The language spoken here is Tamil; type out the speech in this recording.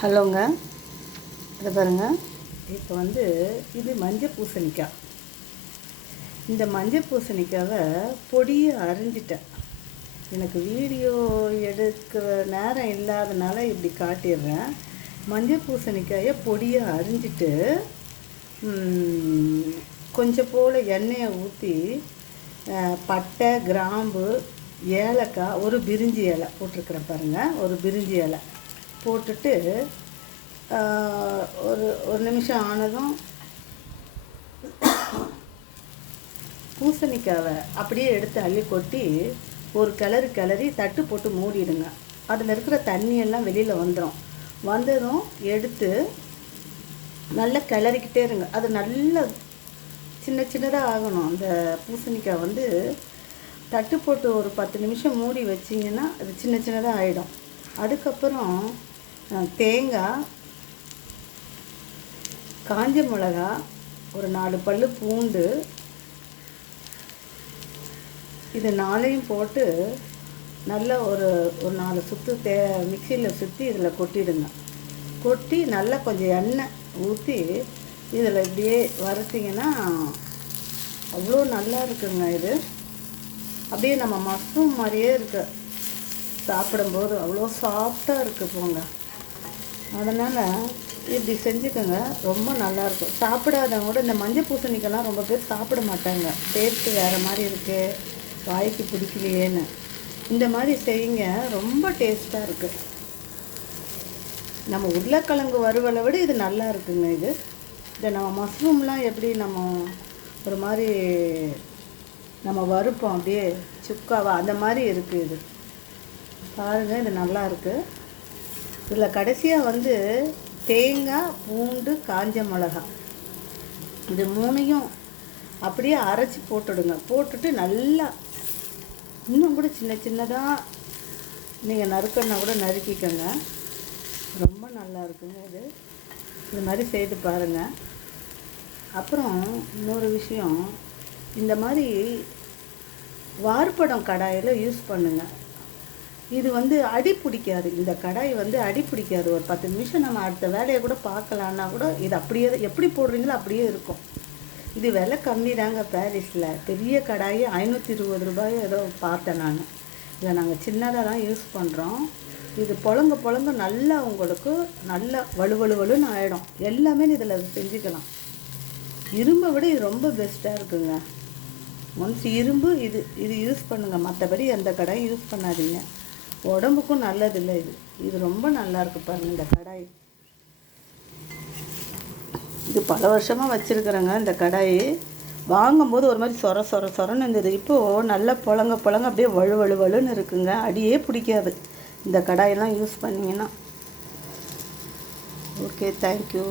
ஹலோங்க, இதை பாருங்கள். இப்போ வந்து இது மஞ்சள் பூசணிக்காய். இந்த மஞ்சள் பூசணிக்காவை பொடியை அரிஞ்சிட்டேன். எனக்கு வீடியோ எடுக்கிற நேரம் இல்லாதனால இப்படி காட்டிடுறேன். மஞ்சள் பூசணிக்காயை பொடியை அரிஞ்சிட்டு கொஞ்சம் போல் எண்ணெயை ஊற்றி பட்டை, கிராம்பு, ஏலக்காய், ஒரு பிரிஞ்சி இலை போட்டிருக்கிறேன் பாருங்கள். ஒரு பிரிஞ்சி இலை போட்டுட்டு ஒரு நிமிஷம் ஆனதும் பூசணிக்காவை அப்படியே எடுத்து அள்ளி கொட்டி ஒரு கிளறி தட்டு போட்டு மூடிடுங்க. அதில் இருக்கிற தண்ணியெல்லாம் வெளியில் வந்ததும் எடுத்து நல்லா கிளறிக்கிட்டே இருங்க. அது நல்லா சின்னதாக ஆகணும். அந்த பூசணிக்காய் வந்து தட்டு போட்டு ஒரு 10 நிமிஷம் மூடி வச்சிங்கன்னா அது சின்னதாக ஆகிடும். அதுக்கப்புறம் தேங்காய், காஞ்ச மிளகா, ஒரு 4 பல்லு பூண்டு, இது 4ஐயும் போட்டு நல்லா ஒரு 4 சுற்று மிக்சியில் சுற்றி இதில் கொட்டிடுங்க. கொட்டி நல்லா கொஞ்சம் எண்ணெய் ஊற்றி இதில் இப்படியே வறுத்திங்கன்னா அவ்வளோ நல்லா இருக்குங்க. இது அப்படியே நம்ம மஷ்ரூம் மாதிரியே இருக்கு. சாப்பிடும்போது அவ்வளோ சாஃப்டாக இருக்குது போங்க. அதனால் இப்படி செஞ்சுக்கோங்க, ரொம்ப நல்லாயிருக்கும். சாப்பிடாதவங்க கூட இந்த மஞ்சள் பூசணிக்கெல்லாம் ரொம்ப பேர் சாப்பிட மாட்டாங்க. டேஸ்ட்டு வேறு மாதிரி இருக்குது, வாய்க்கு பிடிக்கலையேன்னு. இந்த மாதிரி செய்யுங்க, ரொம்ப டேஸ்ட்டாக இருக்குது. நம்ம உருளைக்கிழங்கு வறுவலை விட இது நல்லா இருக்குங்க. இதை நம்ம மஷ்ரூம்லாம் எப்படி நம்ம ஒரு மாதிரி நம்ம வறுப்போம் அப்படியே சுக்காவா, அந்த மாதிரி இருக்குது இது. பாருங்கள், இது நல்லா இருக்குது. இதில் கடைசியாக வந்து தேங்காய், பூண்டு, காஞ்ச மிளகா, இது 3ஐயும் அப்படியே அரைச்சி போட்டுடுங்க. போட்டுட்டு நல்லா இன்னும் கூட சின்னதாக நீங்கள் நறுக்கன்னா கூட நறுக்கிக்கோங்க. ரொம்ப நல்லா இருக்குங்க. இது மாதிரி செய்து பாருங்கள். அப்புறம் இன்னொரு விஷயம், இந்த மாதிரி வார்ப்படம் கடாயில் யூஸ் பண்ணுங்கள். இது வந்து அடி பிடிக்காது. இந்த கடாய் வந்து அடி பிடிக்காது. ஒரு 10 நிமிஷம் நம்ம அடுத்த வேலையை கூட பார்க்கலான்னா கூட இது அப்படியே எப்படி போடுறீங்களோ அப்படியே இருக்கும். இது விலை கம்மி தாங்க. பாரிஸில் பெரிய கடாய் 520 ரூபாய் ஏதோ பார்த்தேன் நான். இதை நாங்கள் சின்னதாக தான் யூஸ் பண்ணுறோம். இது பொழங்க நல்லா உங்களுக்கு நல்லா வலுன்னு ஆகிடும். எல்லாமே இதில் செஞ்சுக்கலாம். இரும்பை விட இது ரொம்ப பெஸ்ட்டாக இருக்குங்க. ஒன்ஸ் இரும்பு இது யூஸ் பண்ணுங்கள். மற்றபடி எந்த கடாய் யூஸ் பண்ணாதீங்க. உடம்புக்கும் நல்லதில்லை. இது ரொம்ப நல்லாயிருக்கு பாருங்கள். இந்த கடாய் இது பல வருஷமாக வச்சுருக்குறேங்க. இந்த கடாய் வாங்கும்போது ஒரு மாதிரி சொரன்னு இருந்தது. இப்போது நல்லா பொழங்க அப்படியே வலுன்னு இருக்குங்க. அடியே பிடிக்காது இந்த கடாயெல்லாம் யூஸ் பண்ணிங்கன்னா. Okay, thank you.